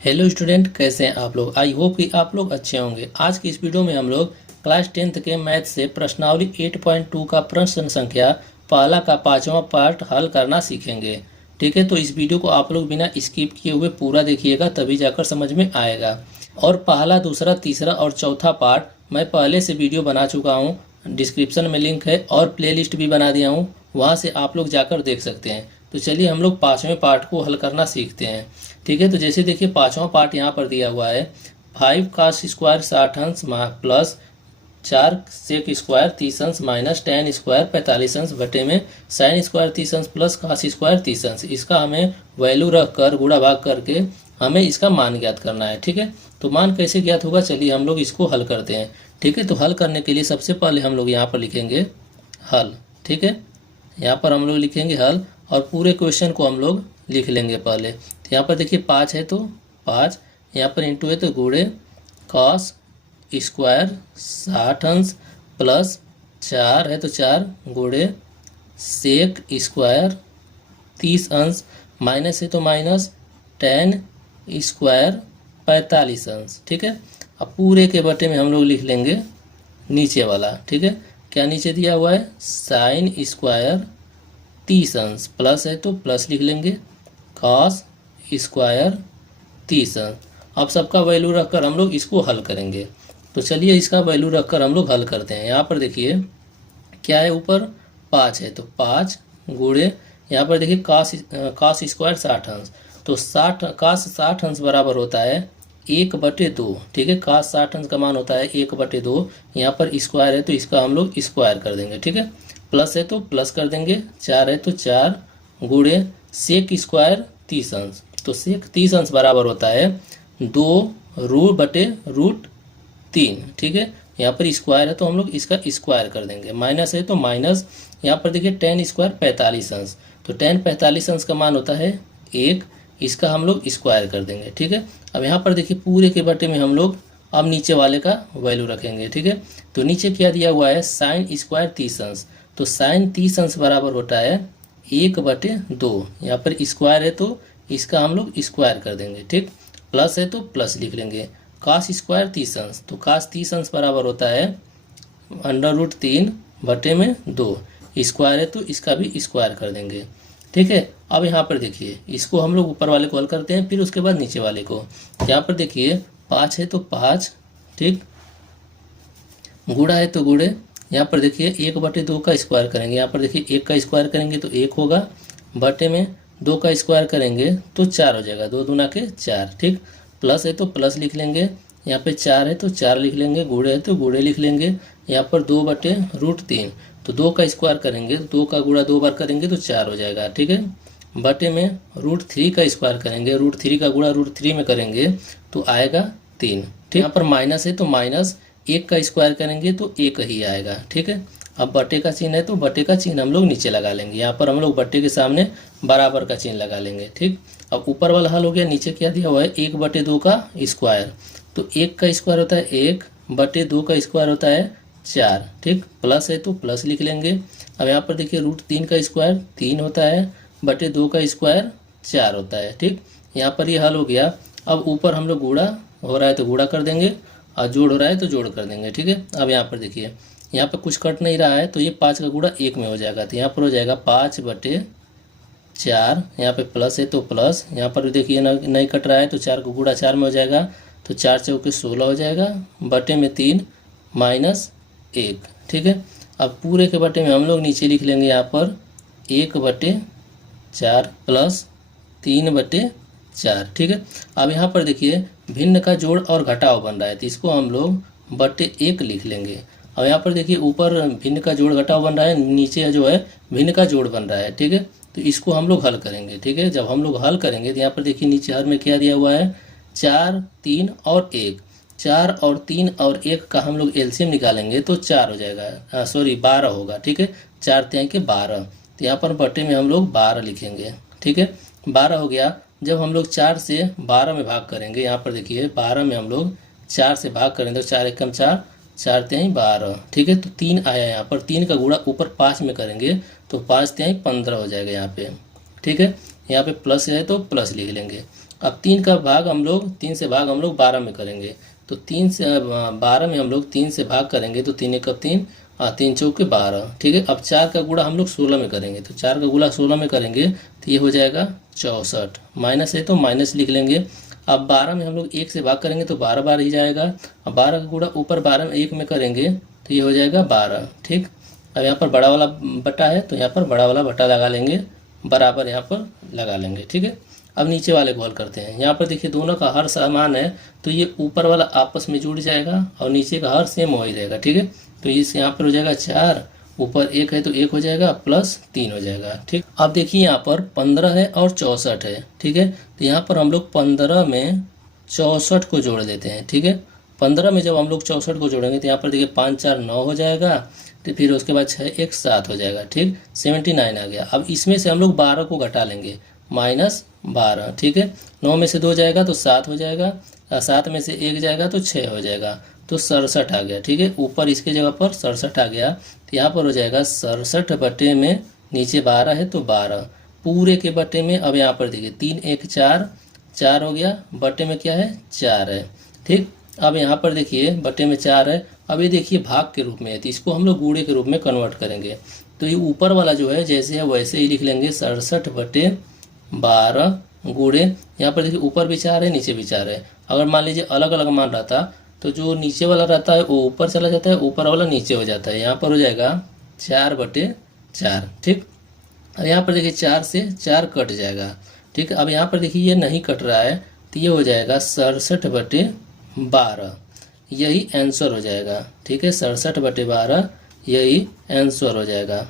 Hello student, कैसे हैं आप लोग। आई होप कि आप लोग अच्छे होंगे। आज की इस वीडियो में हम लोग क्लास 10th के मैथ से प्रश्नावली 8.2 का प्रश्न संख्या पहला का पांचवा पार्ट हल करना सीखेंगे। ठीक है, तो इस वीडियो को आप लोग बिना स्किप किए हुए पूरा देखिएगा, तभी जाकर समझ में आएगा। और पहला, दूसरा, तीसरा और चौथा पार्ट मैं पहले से वीडियो बना चुका हूँ। डिस्क्रिप्शन में लिंक है और प्लेलिस्ट भी बना दिया हूँ, वहाँ से आप लोग जाकर देख सकते हैं। तो चलिए हम लोग पाँचवें पार्ट को हल करना सीखते हैं। ठीक है, तो जैसे देखिए पांचवा पार्ट यहाँ पर दिया हुआ है। 5 cos स्क्वायर 60 अंश प्लस 4 सेक स्क्वायर 30 अंश माइनस tan स्क्वायर 45 अंश बटे में sin स्क्वायर 30 अंश प्लस cos स्क्वायर 30 अंश। इसका हमें वैल्यू रख कर गुणा भाग करके हमें इसका मान ज्ञात करना है। ठीक है, तो मान कैसे ज्ञात होगा, चलिए हम लोग इसको हल करते हैं। ठीक है, तो हल करने के लिए सबसे पहले हम लोग यहाँ पर लिखेंगे हल। ठीक है, यहाँ पर हम लोग लिखेंगे हल और पूरे क्वेश्चन को हम लोग लिख लेंगे पहले। तो यहाँ पर देखिए 5 है तो 5, यहाँ पर इंटू है तो गुणे कॉस स्क्वायर 60 अंश प्लस 4 है तो 4 गुणे सेक स्क्वायर 30 अंश माइनस है तो माइनस tan स्क्वायर 45 अंश। ठीक है, अब पूरे के बटे में हम लोग लिख लेंगे नीचे वाला। ठीक है, क्या नीचे दिया हुआ है, साइन स्क्वायर 30 अंश प्लस है तो प्लस लिख लेंगे कॉस स्क्वायर 30 अंश। अब सबका वैल्यू रखकर हम लोग इसको हल करेंगे। तो चलिए इसका वैल्यू रखकर हम लोग हल करते हैं। यहाँ पर देखिए क्या है, ऊपर 5 है तो 5 गुणे यहाँ पर देखिए कॉस स्क्वायर 60 अंश, तो 60 कॉस 60 अंश बराबर होता है 1/2। ठीक है, कॉस 60 अंश का मान होता है 1/2। यहाँ पर स्क्वायर है तो इसका हम लोग स्क्वायर कर देंगे। ठीक है, प्लस है तो प्लस कर देंगे, 4 है तो 4 गुणे सेक स्क्वायर 30 अंश, तो सेक 30 अंश बराबर होता है 2√√3। ठीक है, यहाँ पर स्क्वायर है तो हम लोग इसका स्क्वायर कर देंगे, माइनस है तो माइनस, यहाँ पर देखिए tan स्क्वायर 45 अंश, तो tan 45 अंश का मान होता है 1, इसका हम लोग स्क्वायर कर देंगे। ठीक है, अब यहाँ पर देखिए पूरे के बटे में हम लोग अब नीचे वाले का वैल्यू रखेंगे। ठीक है, तो नीचे क्या दिया हुआ है, साइन स्क्वायर 30 अंश, तो साइन 30 अंश बराबर होता है 1/2। यहाँ पर स्क्वायर है तो इसका हम लोग स्क्वायर कर देंगे। ठीक, प्लस है तो प्लस लिख लेंगे, कास स्क्वायर 30 अंश, तो कास 30 अंश बराबर होता है √3/2। स्क्वायर है तो इसका भी स्क्वायर कर देंगे। ठीक है, अब यहाँ पर देखिए इसको हम लोग ऊपर वाले को हल करते हैं, फिर उसके बाद नीचे वाले को। यहाँ पर देखिए 5 है तो 5, ठीक, गुणा है तो गुणे, यहाँ पर देखिए 1/2 का स्क्वायर करेंगे, यहाँ पर देखिए 1 का स्क्वायर करेंगे तो 1 होगा, बटे में 2 का स्क्वायर करेंगे तो 4 हो जाएगा, 2 दूना के 4। ठीक, प्लस है तो प्लस लिख लेंगे, यहाँ पे 4 है तो 4 लिख लेंगे, गुणे है तो गुणे लिख लेंगे, यहाँ पर 2/√3, तो 2 का स्क्वायर करेंगे, 2 का गुणा 2 बार करेंगे तो 4 हो जाएगा। ठीक है, बटे में √3 का स्क्वायर करेंगे, √3 का गुणा √3 में करेंगे तो आएगा 3। ठीक, यहाँ पर माइनस है तो माइनस, 1 का स्क्वायर करेंगे तो 1 ही आएगा। ठीक है, अब बटे का चिन्ह है तो बटे का चिन्ह हम लोग नीचे लगा लेंगे, यहाँ पर हम लोग बटे के सामने बराबर का चिन्ह लगा लेंगे। ठीक, अब ऊपर वाला हल हो गया, नीचे क्या दिया हुआ है 1/2 का स्क्वायर, तो 1 का स्क्वायर होता है 1/2 का स्क्वायर होता है 4। ठीक, प्लस है तो प्लस लिख लेंगे, अब यहाँ पर देखिए √3 का स्क्वायर 3 होता है, बटे 2 का स्क्वायर 4 होता है। ठीक, यहाँ पर ये हल हो गया। अब ऊपर हम लोग गुणा हो रहा है तो गुणा कर देंगे और जोड़ हो रहा है तो जोड़ कर देंगे। ठीक है, अब यहाँ पर देखिए यहाँ पर कुछ कट नहीं रहा है तो ये 5 का गुणा 1 में हो जाएगा, तो यहाँ पर हो जाएगा 5/4, यहाँ पे प्लस है तो प्लस, यहाँ पर देखिए नहीं कट रहा है तो 4 का गुणा 4 में हो जाएगा, तो 4 चौके 16 हो जाएगा, बटे में 3 माइनस 1। ठीक है, अब पूरे के बटे में हम लोग नीचे लिख लेंगे यहाँ पर 1/4 प्लस 3/4। ठीक है, अब यहाँ पर देखिए भिन्न का जोड़ और घटाव बन रहा है तो इसको हम लोग बटे 1 लिख लेंगे। अब यहाँ पर देखिए ऊपर भिन्न का जोड़ घटाव बन रहा है, नीचे जो है भिन्न का जोड़ बन रहा है। ठीक है, तो इसको हम लोग हल करेंगे। ठीक है, जब हम लोग हल करेंगे तो यहाँ पर देखिए नीचे हर में क्या दिया हुआ है, 4, 3 और 1, 4 और 3 और 1 का हम लोग एलसीएम निकालेंगे तो 4 हो जाएगा, सॉरी 12 होगा। ठीक है, 4 3 के 12, तो यहाँ पर बटे में हम लोग 12 लिखेंगे। ठीक है, 12 हो गया। जब हम लोग 4 से 12 में भाग करेंगे, यहाँ पर देखिए 12 में हम लोग 4 से भाग करेंगे तो 4 एकम 4, 4 3 12। ठीक है, तो 3 आया, यहाँ पर 3 का गुणा ऊपर 5 में करेंगे तो 5 3 15 हो जाएगा यहाँ पे। ठीक है, यहाँ पे प्लस है तो प्लस लिख लेंगे, अब 3 का भाग हम लोग 3 से भाग हम लोग 12 में करेंगे, तो 3 से 12 में हम लोग 3 से भाग करेंगे तो 3 एक 3, 3 चौके 12, ठीक है। अब 4 का गुणा हम लोग 16 में करेंगे, तो 4 का गुणा 16 में करेंगे तो ये हो जाएगा 64, माइनस है तो माइनस लिख लेंगे। अब 12 में हम लोग 1 से भाग करेंगे तो 12 बार ही जाएगा। अब 12 का गुणा ऊपर 12 में 1 में करेंगे तो ये हो जाएगा 12, ठीक। अब यहाँ पर बड़ा वाला बटा है तो यहाँ पर बड़ा वाला बटा लगा लेंगे, बराबर यहाँ पर लगा लेंगे, ठीक है। अब नीचे वाले को हल करते हैं। यहाँ पर देखिए दोनों का हर समान है तो ये ऊपर वाला आपस में जुड़ जाएगा और नीचे का हर सेम हो ही रहेगा, ठीक है। तो इस यहाँ पर हो जाएगा 4, ऊपर 1 है तो 1 हो जाएगा, प्लस 3 हो जाएगा, ठीक। अब देखिए यहाँ पर 15 है और 64 है, ठीक है। तो यहाँ पर हम लोग 15 में 64 को जोड़ देते हैं, ठीक है। 15 में जब हम लोग 64 को जोड़ेंगे तो यहाँ पर देखिए 5 4 9 हो जाएगा, तो फिर उसके बाद 6 1 7 हो जाएगा, ठीक। 79 आ गया। अब इसमें से हम लोग 12 को घटा लेंगे, -12, ठीक है। 9 में से 2 जाएगा तो 7 हो जाएगा, 7 में से 1 जाएगा तो 6 हो जाएगा, तो 67 आ गया, ठीक है। ऊपर इसके जगह पर 67 आ गया, तो यहाँ पर हो जाएगा 67 बटे में नीचे 12 है तो 12 पूरे के बटे में। अब यहाँ पर देखिए 3 1 4, 4 हो गया, बटे में क्या है 4 है, ठीक। अब यहाँ पर देखिए बटे में 4 है। अब ये देखिए भाग के रूप में है तो इसको हम लोग गुणे के रूप में कन्वर्ट करेंगे, तो ये ऊपर वाला जो है जैसे है वैसे ही लिख लेंगे, 67 बटे 12 गुणे, यहाँ पर देखिए ऊपर भी 4 है नीचे भी 4 है। अगर मान लीजिए अलग अलग मान रहता तो जो नीचे वाला रहता है वो ऊपर चला जाता है, ऊपर वाला नीचे हो जाता है। यहाँ पर हो जाएगा 4 बटे 4, ठीक। अब यहाँ पर देखिए 4 से 4 कट जाएगा, ठीक। अब यहाँ पर देखिए ये नहीं कट रहा है तो ये हो जाएगा 67 बटे 12, यही आंसर हो जाएगा, ठीक है। 67 बटे 12 यही आंसर हो जाएगा।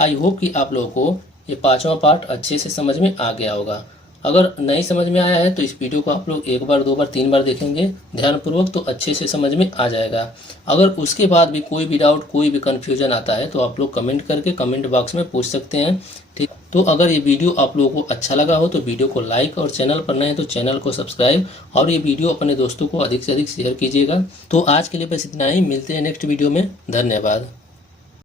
आई होप कि आप लोगों को ये 5वां पार्ट अच्छे से समझ में आ गया होगा। अगर नहीं समझ में आया है तो इस वीडियो को आप लोग 1 बार 2 बार 3 बार देखेंगे ध्यानपूर्वक तो अच्छे से समझ में आ जाएगा। अगर उसके बाद भी कोई भी डाउट कोई भी कन्फ्यूजन आता है तो आप लोग कमेंट करके कमेंट बॉक्स में पूछ सकते हैं, ठीक। तो अगर ये वीडियो आप लोगों को अच्छा लगा हो तो वीडियो को लाइक और चैनल पर नए हैं तो चैनल को सब्सक्राइब और ये वीडियो अपने दोस्तों को अधिक से अधिक शेयर कीजिएगा। तो आज के लिए बस इतना ही, मिलते हैं नेक्स्ट वीडियो में। धन्यवाद।